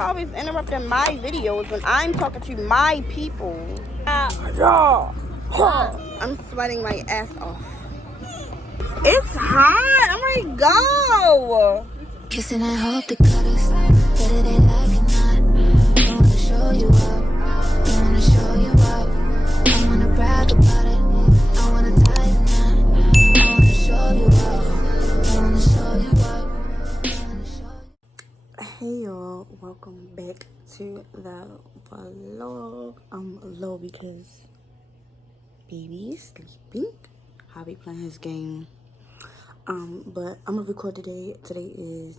y'all always interrupting my videos when I'm talking to my people? I'm sweating my ass off. It's hot. I'm ready to go. Kissing and hope the cutters, whether they like it or not. I wanna show you up. I wanna show you up. I wanna brag about it. I wanna tie it now. I wanna show you up. I wanna show you up. I wanna show you. Hey y'all, welcome back to the vlog. I'm low because baby is sleeping. Javi playing his game. But I'm gonna record today. Today is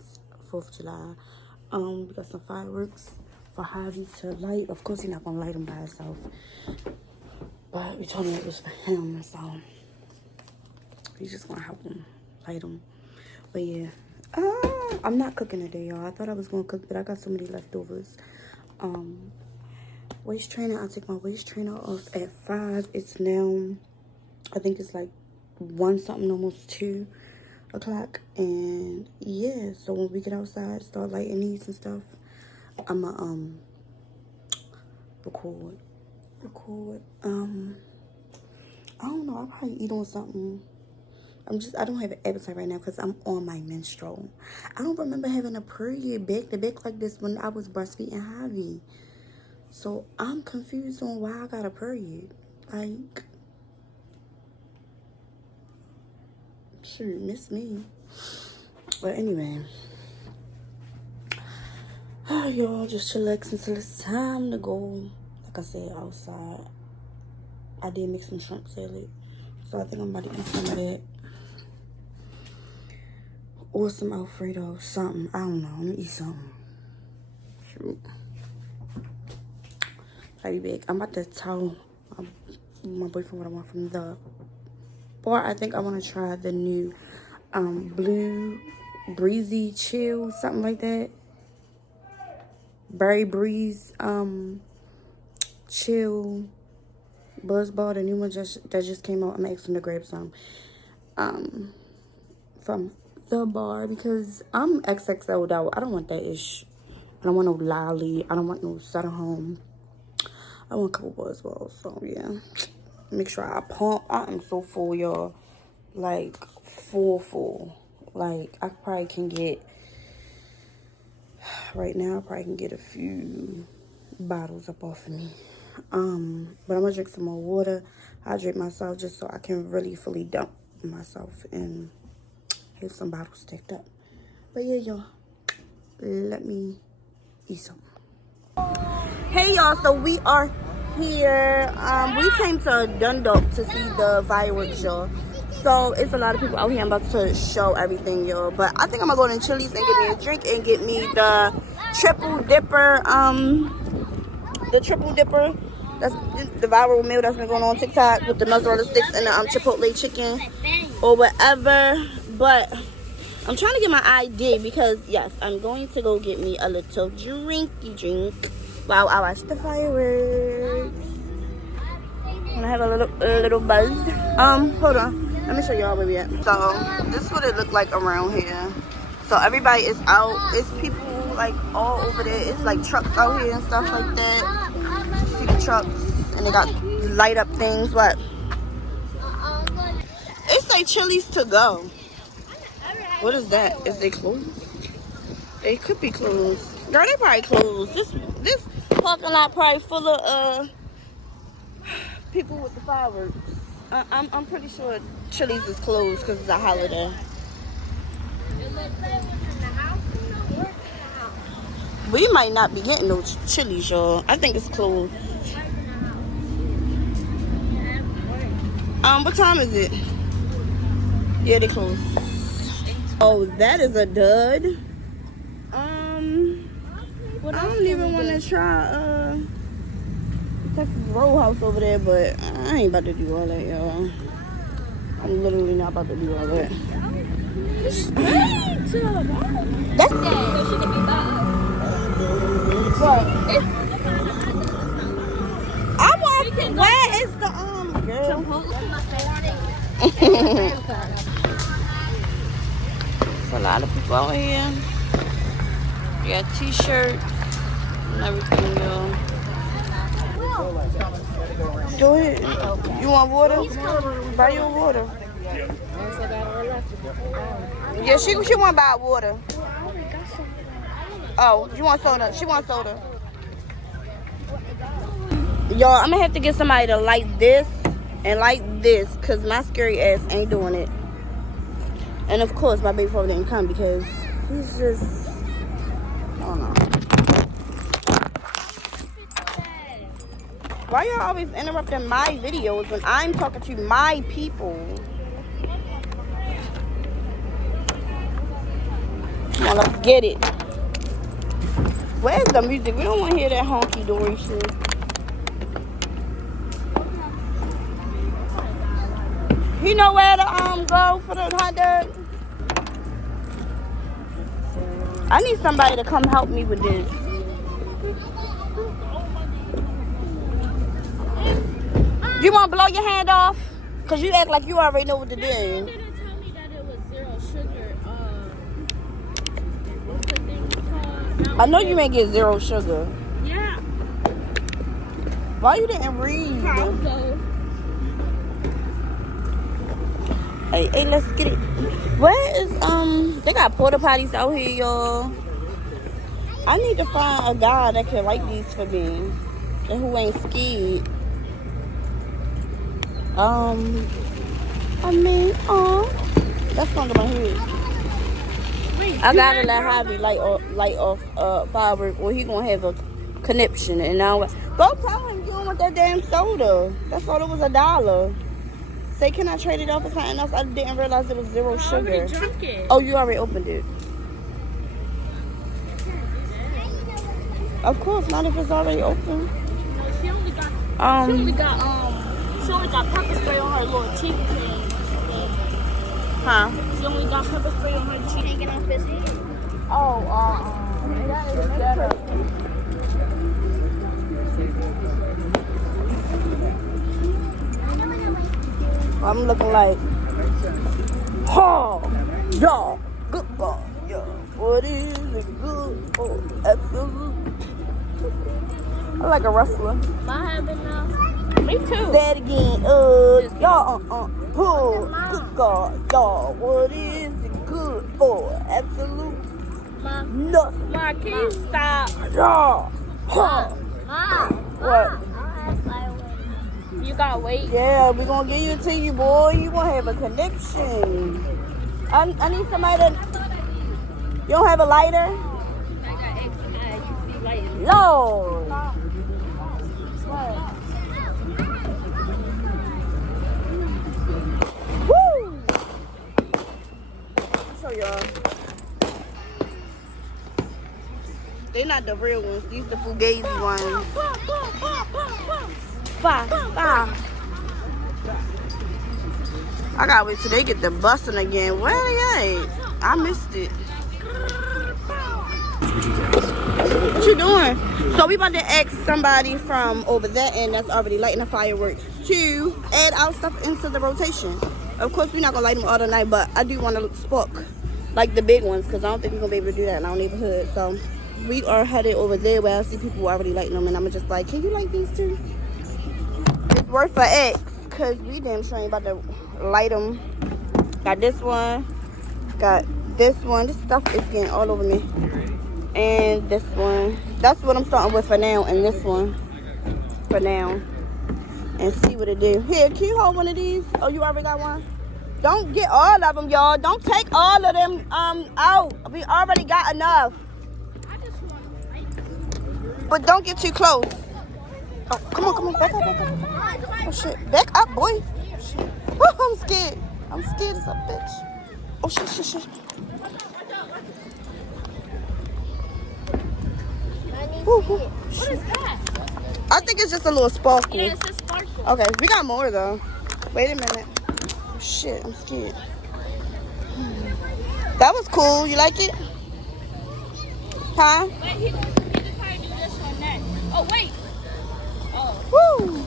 4th of July. We got some fireworks for Javi to light. Of course, he's not gonna light them by himself, but we told him it was for him, so we just gonna help him light them. But yeah, I'm not cooking today, y'all. I thought I was gonna cook, but I got so many leftovers. Waist trainer. I'll take my waist trainer off at 5. It's now, I think it's like 1 something, almost 2 o'clock. And yeah, so when we get outside, start lighting these and stuff, I'ma record. I don't know, I'll probably eat on something. I don't have an appetite right now because I'm on my menstrual. I don't remember having a period back to back like this when I was breastfeeding Javi. So I'm confused on why I got a period. Like, shoot, miss me. But anyway, y'all, just chillax until it's time to go. Like I said, outside. I did make some shrimp salad, so I think I'm about to eat some of that. Or some Alfredo, something. I don't know. I'm gonna eat something. Shoot. I'll be back. I'm about to tell my boyfriend what I want from the bar. I think I want to try the new Blue Breezy Chill, something like that. Berry Breeze Chill Buzz Ball, the new one that just came out. I'm asking to grab some from the bar because I'm XXL'd out. I don't want that ish. I don't want no lolly. I don't want no Sutter Home. I want a couple Buzz Balls. So yeah, make sure I pump. I am so full, y'all. Like full. Like I probably can get right now. I probably can get a few bottles up off of me. But I'm gonna drink some more water, hydrate myself, just so I can really fully dump myself and have some bottles stacked up. But yeah, y'all, let me eat something. Hey y'all, so we are here. We came to Dundalk to see the fireworks, y'all. So it's a lot of people out here. I'm about to show everything, y'all. But I think I'm gonna go to Chili's and get me a drink and get me the triple dipper. The triple dipper. That's the viral meal that's been going on TikTok with the mozzarella sticks and the chipotle chicken or whatever. But I'm trying to get my ID because yes, I'm going to go get me a little drinky drink while I watch the fireworks. And I have a little buzz. Hold on. Let me show y'all where we at. So this is what it looked like around here. So everybody is out. It's people like all over there. It's like trucks out here and stuff like that. See the trucks and they got light up things. What? It's like Chili's to go. What is that? Is they closed? They could be closed. Girl, they probably closed. This parking lot probably full of people with the fireworks. I'm pretty sure Chili's is closed because it's a holiday. We might not be getting no Chili's, y'all. I think it's closed. What time is it? Yeah, they closed. Oh, that is a dud. I don't even want to try Texas Roadhouse over there, but I ain't about to do all that, y'all. I'm literally not about to do all that. That's what? I want. Where is the girl? There's a lot of people out here. We got t-shirts. and everything, y'all. Go ahead. You want water? Buy you water. Yeah, she want to buy water. Oh, you want soda? She wants soda. Y'all, I'm gonna have to get somebody to light this and light this, cause my scary ass ain't doing it. And of course, my baby father didn't come because he's just, I don't know. Why y'all always interrupting my videos when I'm talking to my people? Come on, let's get it. Where's the music? We don't want to hear that honky dory shit. You know where to go for the hot dog? I need somebody to come help me with this. You want to blow your hand off? Because you act like you already know what to do. You didn't tell me that it was 0 sugar. What's the thing called? I know you ain't get 0 sugar. Yeah. Why you didn't read? Costco. Hey, let's get it. Where is, they got porta potties out here, y'all. I need to find a guy that can like these for me. And who ain't scared. That's under my head. Wait, I gotta let Javi light off firework, or he gonna have a conniption. And now, go tell him you don't want that damn soda. That's all. It was $1. Say, can I trade it off for something else? I didn't realize it was 0 I sugar. already drank it. Oh, you already opened it. Of course, not if it's already open. She only got pepper spray on her little cheek thing. Huh? She only got pepper spray on her cheek. Hanging off his head. Oh, that is better. I'm looking like, y'all, good boy, yeah. What is it good for? Absolute. I like a wrestler. My husband now. Me too. Say it again, y'all, good God, y'all, what is it good for? Absolute. Nothing. Ma, can you stop? Y'all. What? You got weight? Yeah, we gonna give you to you, boy. You gonna have a connection. I need somebody to... You don't have a lighter? I got XI light. Lord. Woo! I'll show y'all. They not the real ones. These the Fugazi ones. Bye. I gotta wait till they get the busting again. Where they at? I missed it. What you doing? So we about to ask somebody from over there and that's already lighting the fireworks to add our stuff into the rotation. Of course, we're not gonna light them all the night, but I do want to spark like the big ones because I don't think we're gonna be able to do that in our neighborhood. So we are headed over there where I see people already lighting them, and I'm just like, can you light these too? It's worth for X because we damn sure ain't about to light them. Got this one, got this one. This stuff is getting all over me. And this one. That's what I'm starting with for now. And this one for now. And see what it do. Here, can you hold one of these? Oh, you already got one? Don't get all of them, y'all. Don't take all of them out. We already got enough. But don't get too close. Oh, come on. Back up. Oh, shit. Back up, boy. Shit. I'm scared. I'm scared as a bitch. Oh, shit. What is that? I think it's just a little sparkle. Yeah, it's a sparkle. Okay, we got more though. Wait a minute. Oh, shit, I'm scared. That was cool. You like it? Huh? Wait, he just tried to do this one next. Oh, wait. Oh. Woo!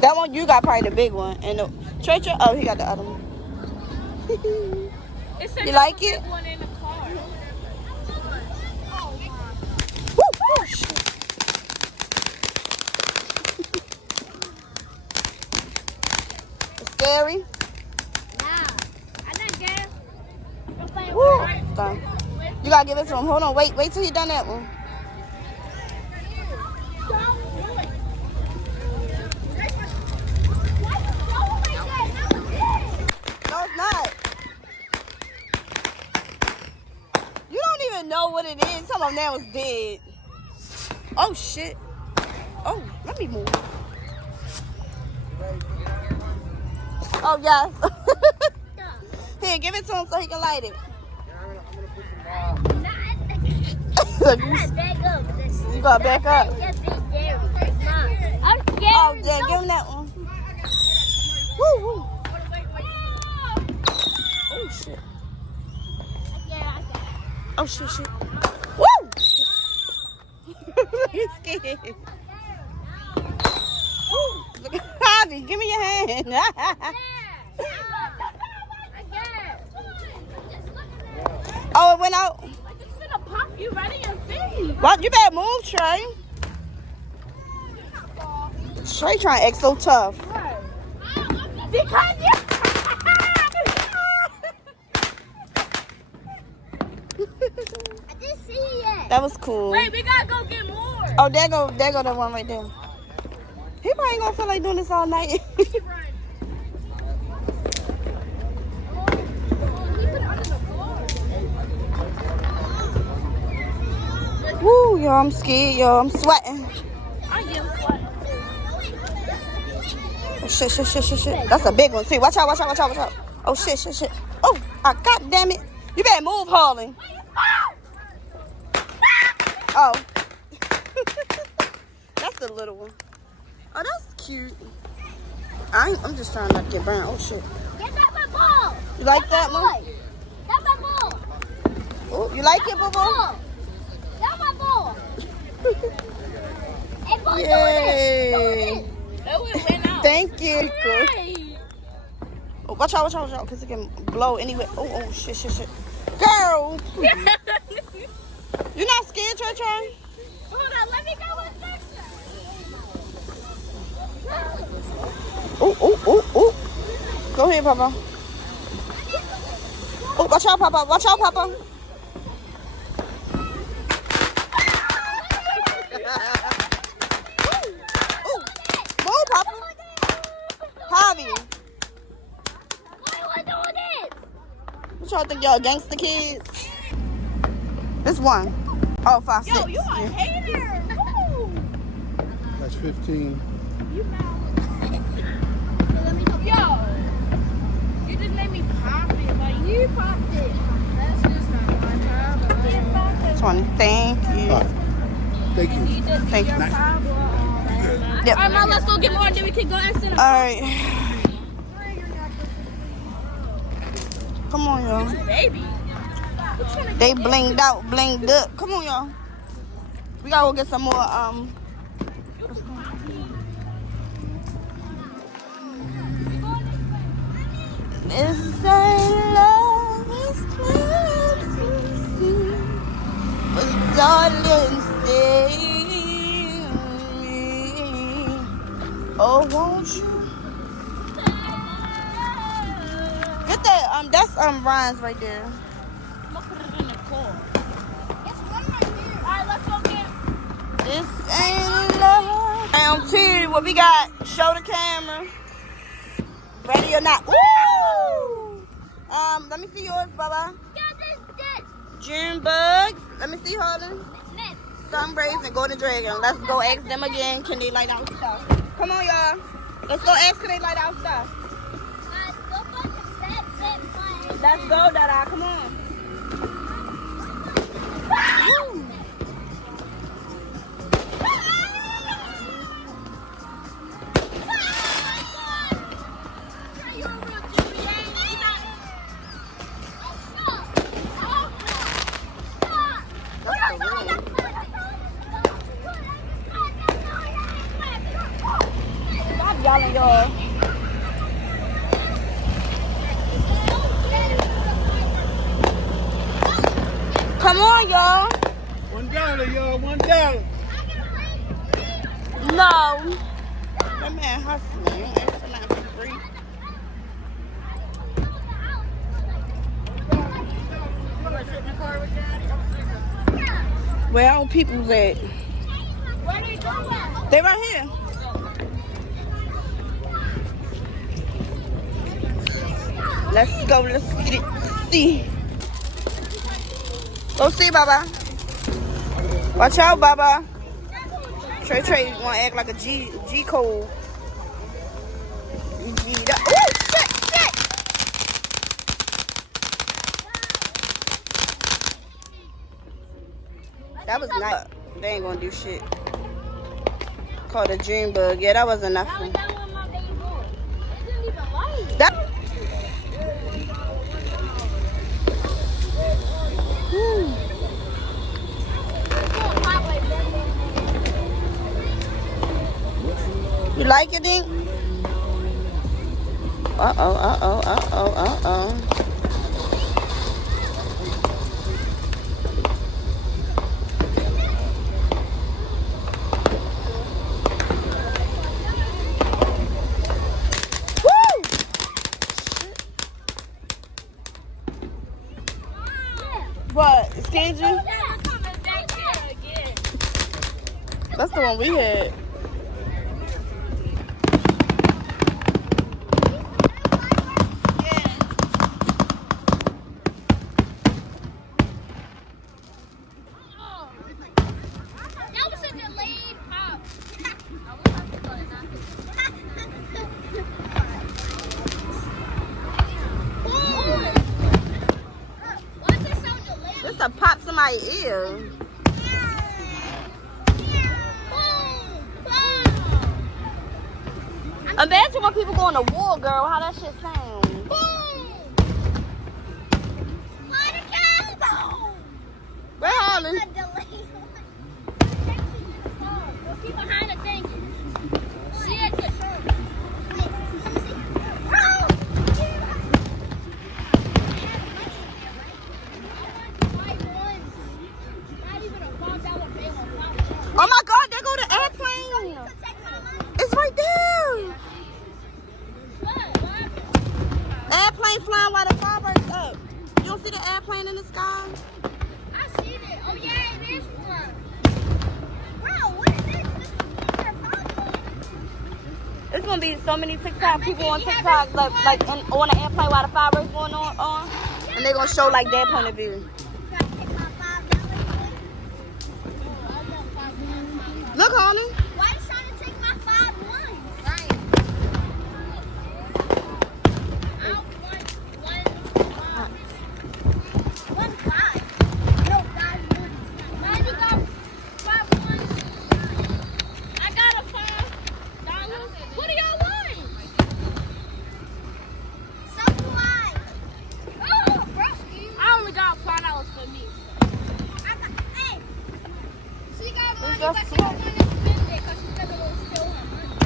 That one you got probably the big one. And the Treacher, oh, he got the other one. It's You like it? One in the car. Oh, shit. It's scary. Nah. I'm not scared. I'm playing Woo. with her. Done. You gotta give it to him. Hold on. Wait till he done that one. No, it's not. You don't even know what it is. Some of them was dead. Oh, shit. Oh, let me move. Oh, yes. Here, give it to him so he can light it. You gotta back up. I'm scared. Oh, yeah, give him that one. Woo, woo. Oh, shit. Oh, shit, shit. Woo! He's scared. Look at Javi, give me your hand. Oh, it went out. I'm just gonna pop you right in your face. Well, you better move, Trey. Trey trying to act so tough. Because you. I didn't see it yet. That was cool. Wait, we gotta go get more. Oh, there go the one right there. He probably ain't gonna feel like doing this all night. Woo, yo, I'm scared, yo. I'm sweating. I get what? Oh, shit. That's a big one, too. Watch out. Oh, shit. Oh, God damn it. You better move, Harley. Oh. That's the little one. Oh, that's cute. I'm just trying not to get burned. Oh, shit. Get back my ball. You like that one? That's my ball. Oh, you like it, boo-boo? That's my ball. Hey, boy, Yay. do it went out. Thank you. Right. Oh, watch out, because it can blow anyway. Oh, shit. Girl, you not scared, Trey? Hold on, let me go with this. Oh. Go ahead, Papa. Oh, watch out, Papa. Ooh. Move, Papa. Javi. Why do I do this? What y'all think, y'all gangster kids? This one. Oh, 5, 6. Yo, you a hater. Woo. That's 15. You mad. Yo, you just made me pop it. Like, you popped it. That's just not my problem. 20. Thank you. All right. Thank you. You just Thank your you. problem. Yep. All right, Mom, let's go get more, and then we can go ask them. All right. Come on, y'all. Baby. They blinged out, blinged up. Come on, y'all. We gotta go get some more, This ain't love is clear to see, but darling, stay with me. Oh, won't you? Get that, that's Ryan's right there. I'm gonna put it in the car. It's one right here. All right, let's go get. This ain't love. Round 2, what we got? Show the camera. Ready or not? Woo! Let me see yours, Bubba. This. June bugs. Let me see Harlan. Smith. Sunbrays and Golden Dragon. Let's go ask them again. Can they light our stuff? Come on, y'all. Let's go ask can they light our stuff. Let's go, Dada. Come on. Woo. Stop yelling, y'all. Come on, y'all. $1, y'all. $1. No. That man hustling. You ain't for nothing for free. Where all people's at? They right here. Let's go. Let's get it. See. Go see, Baba. Watch out, Baba. Trey wanna act like a G code. Ooh, shit. That was not. They ain't gonna do shit. Called a dream bug. Yeah, that wasn't nothing. That. You like it, Dink? Uh-oh. Woo! What? It scared you? That's the one we had. This a pops in my ear. Imagine when people go on the war, girl, how that shit sound. Where Harlan? Oh my God, there go the airplane. It's right there. Airplane flying while the fireworks up. You don't see the airplane in the sky? I see it. Oh yeah, it is one. Bro, what is this? It's gonna be so many TikTok people on TikTok like on an airplane while the fireworks going on, and they're gonna show like their point of view. Look, honey. Why is trying to take my 5 ones? Right. I want 1 5. No, 5 ones. Why you got 5 ones? I got a $5. What do y'all want? So do I. Oh, bro. I only got $5 for me. I got, hey. She got money, but she don't want to spend it because she said it was still her money.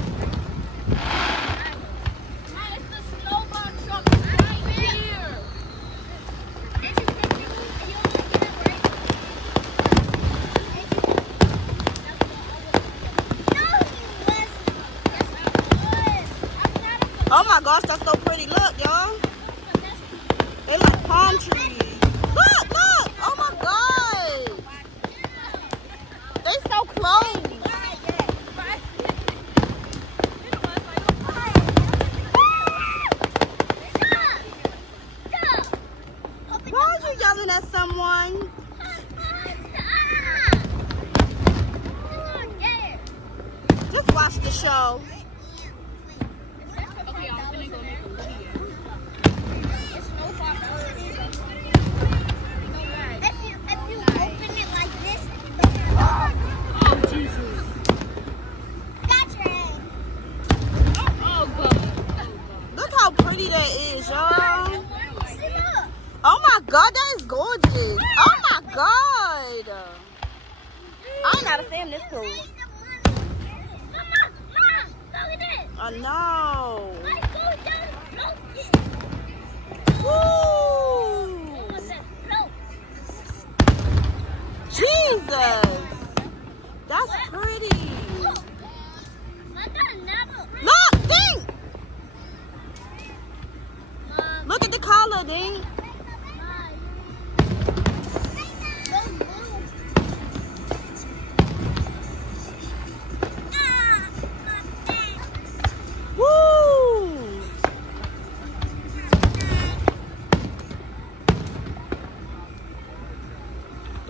Man, it's the snowball truck right here. And you think you don't get it right? No, he wasn't. Yes, I was. I'm not a Oh my gosh, that's so pretty. Look, y'all. They like palm trees. Look. Oh my God. They so close. Why are you yelling at someone? Just watch the show. Okay, I'm gonna go make a video. It's no $5. If you open it like this, Oh, Jesus. That's right. Oh, look how pretty that is, y'all. See, look. Oh my God, that is gorgeous. Oh my God. I ain't never seen this close. Mom, look at this. I know. Let's go down. Woo! Jesus.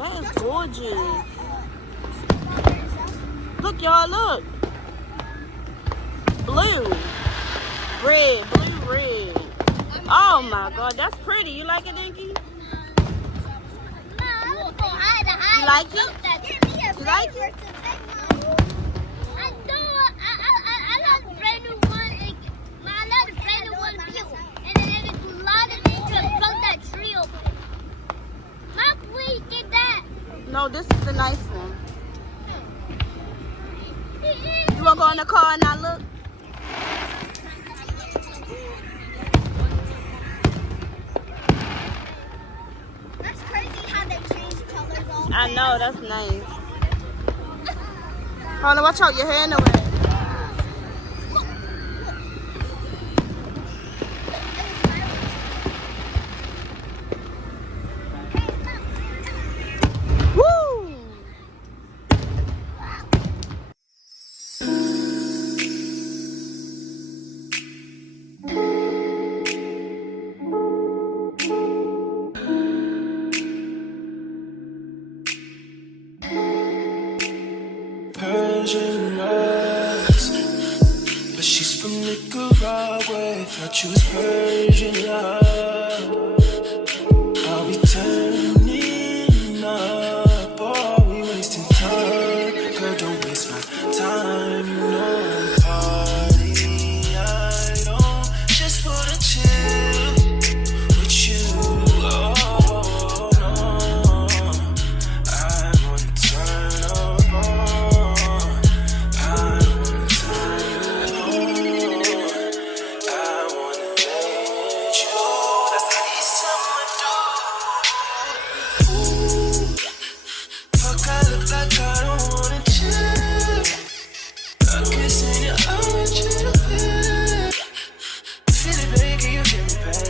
That is gorgeous. Look, y'all, look. Blue. Red, blue, red. Oh my God, that's pretty. You like it, Dinky? You like it? You like it? I love the brand new one. I love the brand new one too. And then it's a lot of things to blow that tree open. Mom, please get that. No, this is the nice one. You want to go in the car and not look? That's crazy how they change colors all I know, that's nice. Hold on, watch out, your hair in the way. Woo! Persian rose, but she's from Nicaragua. Thought you was Persian love. Are we turning up or are we wasting time? Girl, don't waste my time. You know I'm party. I don't just wanna chill with you. Oh no, I wanna turn up on. I wanna turn on. I wanna let you. That's the least I'ma do. Ooh, fuck, I look like I don't wanna chill. I'm kissing you, I want you to feel. Feel it, baby, can you feel me, babe?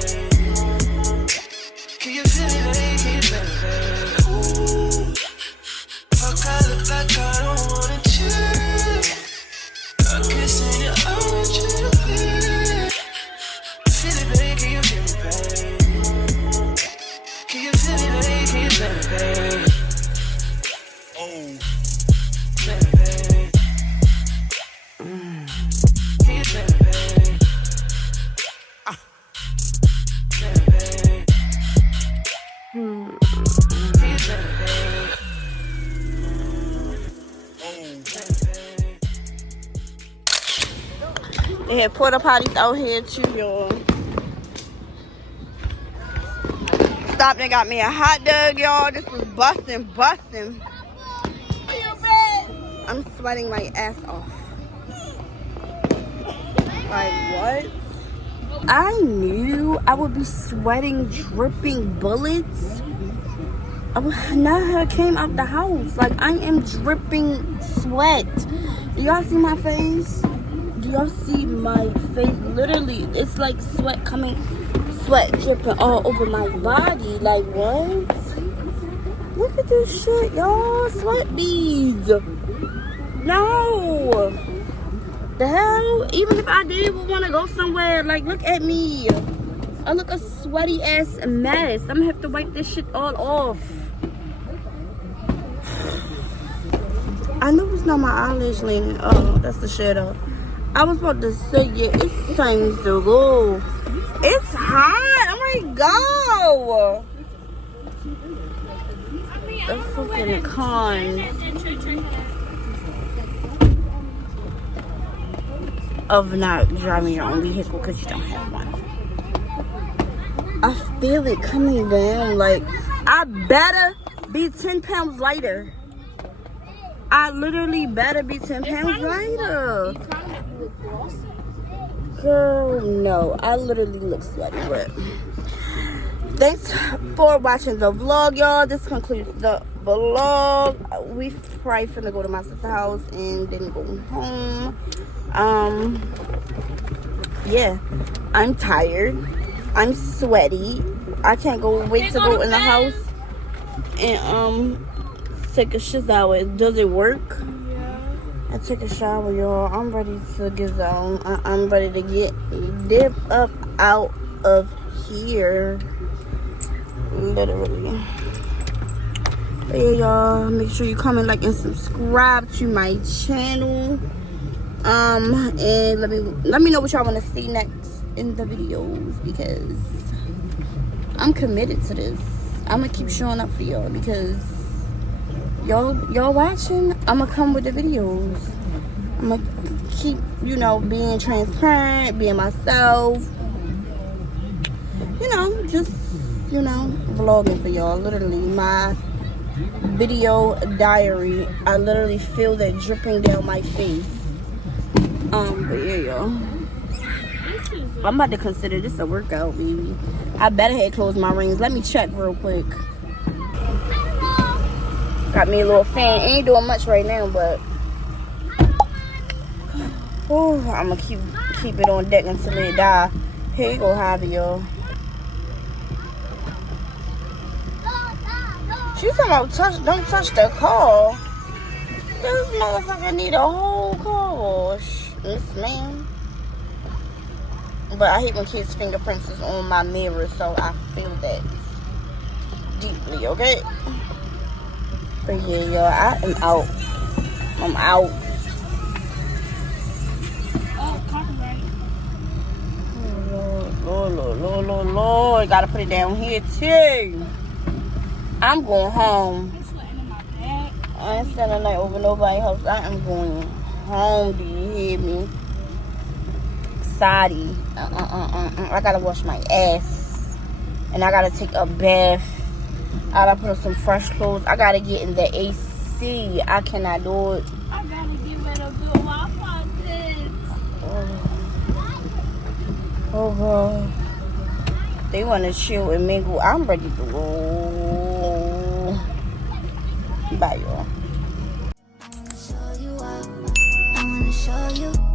Can you feel it, baby, can you feel me, babe? Ooh, fuck, I look like I don't wanna chill. I'm kissing you, I want you to feel. Feel it, baby, can you feel me, babe? Can you feel it, baby, can you feel me, babe? Oh, feel me, babe. Can you feel me, babe? Feel me, babe. Can you feel me, babe? They had porta potties out here too, y'all. Stopped and got me a hot dog, y'all. This was busting. I'm sweating my ass off. Like, what? I knew I would be sweating, dripping bullets. Now I came out the house. Like, I am dripping sweat. Do y'all see my face? Do y'all see my face? Literally, it's like sweat dripping all over my body. Like, what? Look at this shit, y'all. Sweat beads. No. The hell? Even if I did want to go somewhere, like, look at me. I look a sweaty ass mess. I'm gonna have to wipe this shit all off. I know it's not my eyelash leaning. Oh, that's the shadow. I was about to say, yeah, it's time to go. It's hot. I'm ready to go. The fucking cons of not driving your own vehicle because you don't have one. I feel it coming down. Like, I better be 10 pounds lighter. I literally better be 10 pounds lighter. Girl, no. I literally look sweaty, but thanks for watching the vlog, y'all. This concludes the vlog. We probably finna go to my sister's house and then go home. Yeah, I'm tired. I'm sweaty. I can't wait to go in the house and take a shower. Does it work? Yeah. I take a shower, y'all. I'm ready to get zone. I'm ready to dip up out of here. Literally. But yeah, y'all, make sure you comment, like, and subscribe to my channel. And let me know what y'all want to see next in the videos, because I'm committed to this. I'm gonna keep showing up for y'all, because y'all watching. I'm gonna come with the videos. I'm gonna keep, you know, being transparent, being myself, you know, just, you know, vlogging for y'all. Literally my video diary. I literally feel that dripping down my face. But yeah, y'all, I'm about to consider this a workout, baby. I better had closed my rings. Let me check real quick. Got me a little fan. Ain't doing much right now, but I'm gonna keep it on deck until it die. Here you go, Javi, y'all. She's talking about don't touch the car. This motherfucker need a whole car wash, Miss Ma'am. But I hate when kids' fingerprints is on my mirror, so I feel that deeply, okay? But yeah, y'all, I am out. I'm out. Lord, gotta put it down here too. I'm going home. I ain't staying the night over nobody's house. I am going home. Do you hear me? Sorry. I gotta wash my ass, and I gotta take a bath. I gotta put on some fresh clothes. I gotta get in the AC. I cannot do it. I gotta get rid of good Wi-Fi kids. Oh God. They want to chill and mingle. I'm ready to roll. Bye, y'all. I wanna show you up. I wanna show you.